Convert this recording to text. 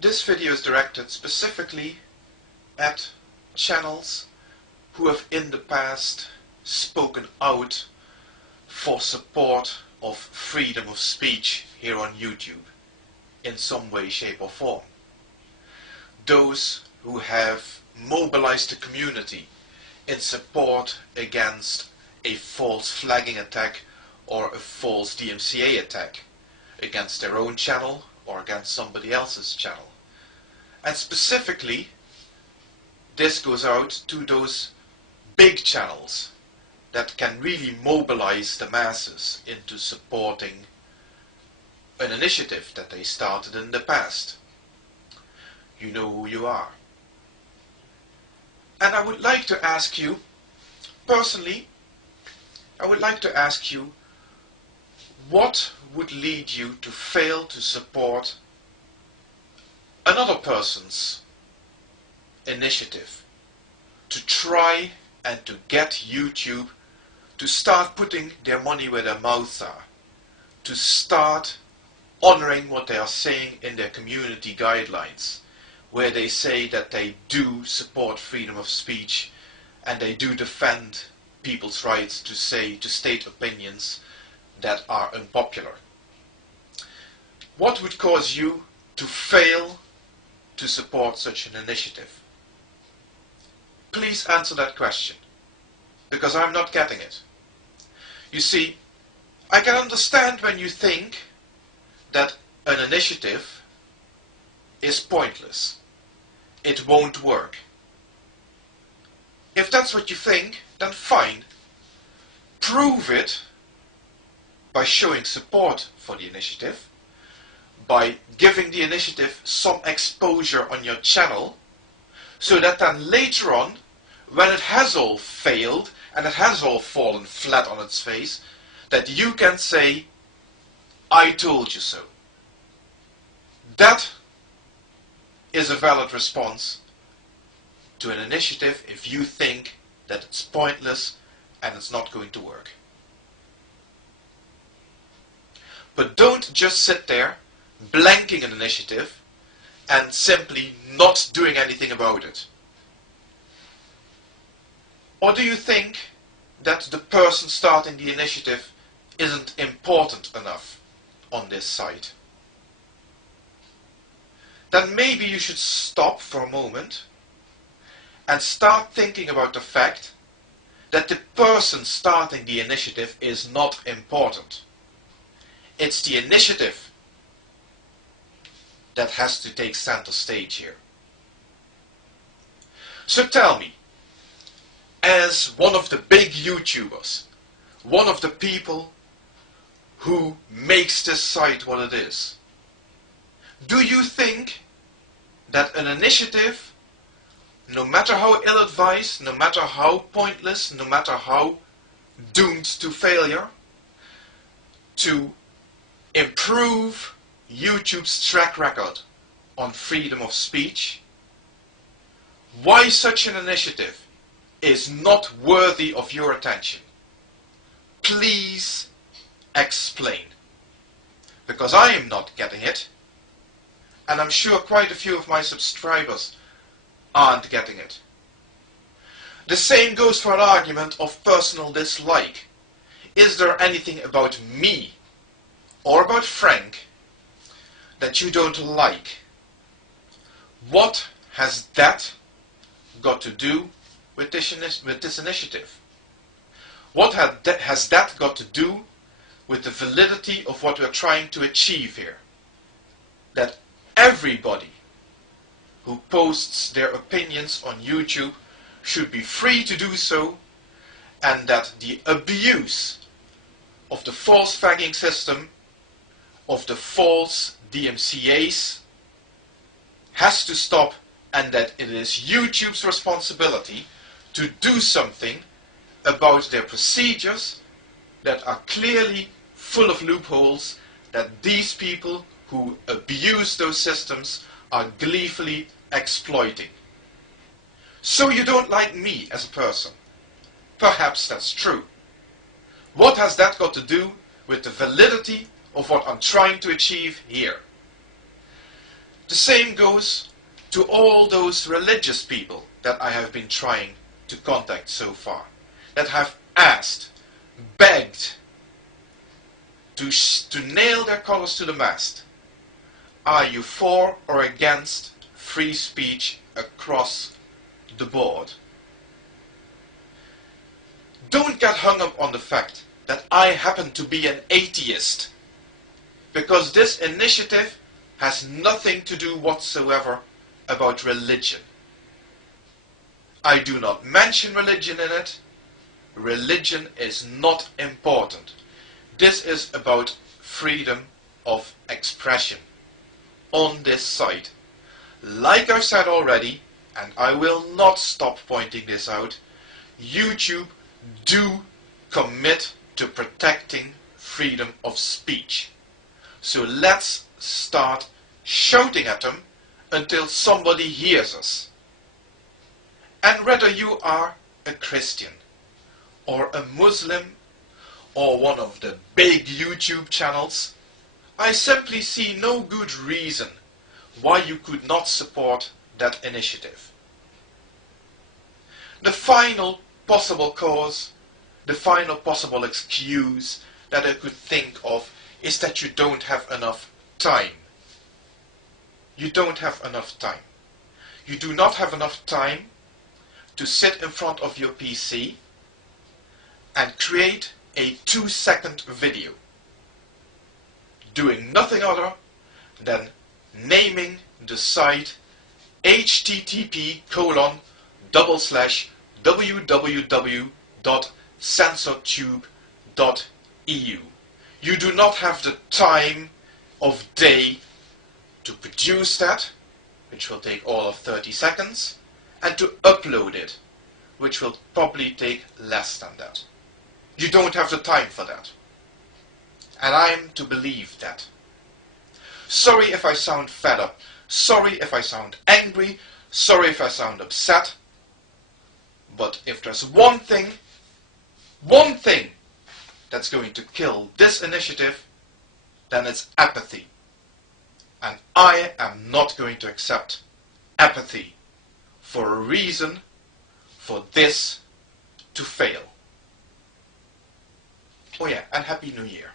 This video is directed specifically at channels who have in the past spoken out for support of freedom of speech here on YouTube in some way, shape or form. Those who have mobilized the community in support against a false flagging attack or a false DMCA attack against their own channel or against somebody else's channel. And specifically, this goes out to those big channels that can really mobilize the masses into supporting an initiative that they started in the past. You know who you are. And I would like to ask you, personally, what would lead you to fail to support another person's initiative to try and to get YouTube to start putting their money where their mouths are, to start honoring what they are saying in their community guidelines, where they say that they do support freedom of speech and they do defend people's rights to state opinions that are unpopular. What would cause you to fail to support such an initiative? Please answer that question, because I'm not getting it. You see, I can understand when you think that an initiative is pointless. It won't work. If that's what you think, then fine. Prove it by showing support for the initiative, by giving the initiative some exposure on your channel, so that then later on, when it has all failed and it has all fallen flat on its face, that you can say, I told you so. That is a valid response to an initiative if you think that it's pointless and it's not going to work. But don't just sit there blanking an initiative and simply not doing anything about it. Or do you think that the person starting the initiative isn't important enough on this site? Then maybe you should stop for a moment and start thinking about the fact that the person starting the initiative is not important. It's the initiative that has to take center stage here. So tell me, as one of the big YouTubers, one of the people who makes this site what it is, do you think that an initiative, no matter how ill-advised, no matter how pointless, no matter how doomed to failure, to improve YouTube's track record on freedom of speech, why such an initiative is not worthy of your attention? Please explain. Because I am not getting it, and I'm sure quite a few of my subscribers aren't getting it. The same goes for an argument of personal dislike. Is there anything about me or about Frank that you don't like? What has that got to do with this initiative? What has that got to do with the validity of what we're trying to achieve here? That everybody who posts their opinions on YouTube should be free to do so, and that the abuse of the false flagging system, of the false DMCAs, has to stop, and that it is YouTube's responsibility to do something about their procedures that are clearly full of loopholes, that these people who abuse those systems are gleefully exploiting. So you don't like me as a person. Perhaps that's true. What has that got to do with the validity of what I'm trying to achieve here? The same goes to all those religious people that I have been trying to contact so far, that have asked, begged to nail their colors to the mast. Are you for or against free speech across the board? Don't get hung up on the fact that I happen to be an atheist, because this initiative has nothing to do whatsoever about religion. I do not mention religion in it. Religion is not important. This is about freedom of expression on this site. Like I said already, and I will not stop pointing this out, YouTube do commit to protecting freedom of speech. So let's start shouting at them until somebody hears us. And whether you are a Christian or a Muslim or one of the big YouTube channels, I simply see no good reason why you could not support that initiative. The final possible cause, the final possible excuse that I could think of is that you don't have enough time. You don't have enough time. You do not have enough time to sit in front of your PC and create a 2-second video doing nothing other than naming the site http://www.censortube.eu. You do not have the time of day to produce that, which will take all of 30 seconds, and to upload it, which will probably take less than that. You don't have the time for that. And I am to believe that. Sorry if I sound fed up. Sorry if I sound angry. Sorry if I sound upset. But if there's one thing that's going to kill this initiative, then it's apathy. And I am not going to accept apathy for a reason for this to fail. Oh yeah, and Happy New Year.